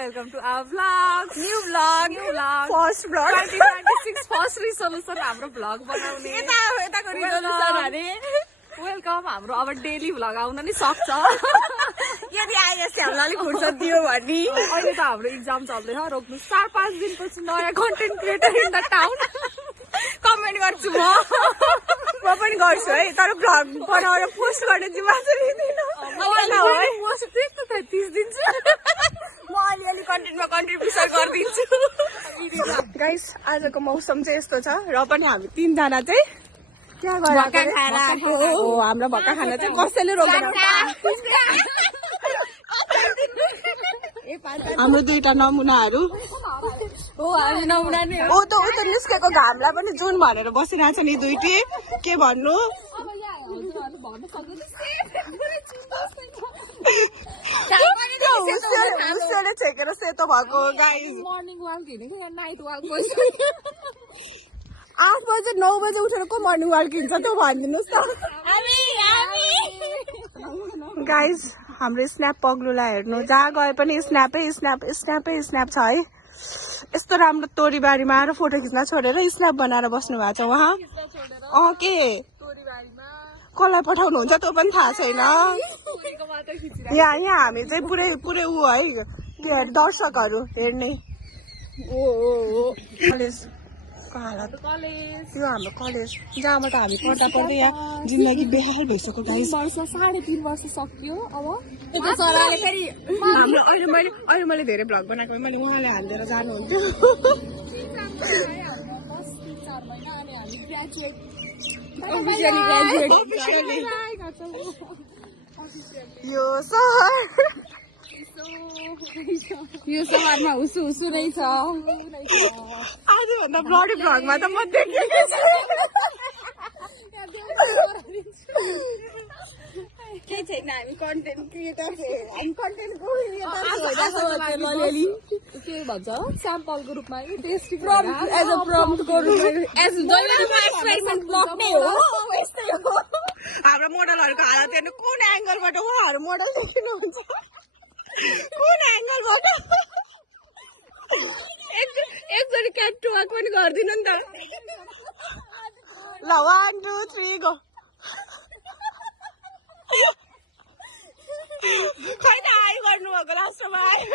welcome to our vlog. New vlog. First vlog. 2026 first resolution हाम्रो vlog बनाउने. यताको resolution अरे. Welcome हाम्रो अब daily vlog आउन नि सक्छ. यदि आइएस हामीलाई अलिक फुर्सद दियो भने. अहिले त हाम्रो एक्जाम चल्दैछ. रोक्नु 4-5 दिनपछि नयाँ content creator in the town. Comment गर्छु म पनि गर्छु है तर भ्लग बनाएर पोस्ट गर्ने जिम्मा चाहिँ लिँदिन पोस्ट त्यस्तो 30 दिन्छु म अलिअलि कन्टेन्टमा कन्ट्रिब्युसन गरिदिन्छु गाइस आजको मौसम चाहिँ यस्तो छ र पनि हामी 3 जना चाहिँ क्या गरेको हो हाम्रो भक्का खाना चाहिँ कसैले रोक्दैन हाम्रो दुईटा नमुनाहरू ऊ त निस्केको घामलाई पनि जुन भनेर बसिरहेछ नि दुईटी के भन्नु उसले छेकेर सेतो भएको गाइस मर्निङ वाक हिँडेको नाइट वाक 8 बजे 9 बजे उठेर को मर्निङ वाक हिँड्छ त्यो भनिदिनुहोस् त गाइस हाम्रो स्न्याप पग्लुलाई हेर्नु जहाँ गए पनि स्न्यापै छ है यस्तो राम्रो तोरीबारीमा आएर फोटो खिच्न छोडेर स्न्याप बनाएर बस्नु भएको छ उहाँ के कसलाई पठाउनुहुन्छ त्यो पनि थाहा छैन यहाँ हामी चाहिँ पुरै ऊ है दर्शकहरू हेर्ने कलेजको हालत यो हाम्रो कलेज जहाँबाट हामी पढ्दा पढ्दै यहाँ जिन्दगी बेहाल भइसक्यो गाइस 3.5 वर्ष सक्यो अब अहिले मैले धेरै भ्लग बनाएको मैले उहाँले हालिदिएर जानुहुन्थ्यो यो सहरमा हुसु नै छ आजभन्दा ब्लडी भ्लगमा त म देखेको छु केही छैन हामी कन्टेन्ट क्रिएटर हामी कन्टेन्ट के भन्छ स्याम्पलको रूपमा टेस्टी एज अ प्रम्प्टको रूपमा हाम्रो मोडलहरूको हालत हेर्नु कुन एङ्गलबाट उहाँहरू मोडल देखिनुहुन्छ कुन एङ्गलबाट एकजोडी क्याट टुवाक पनि गरिदिनु नि त ल 1 2 3 गो खै त आइ गर्नुभएको लास्टमा आयो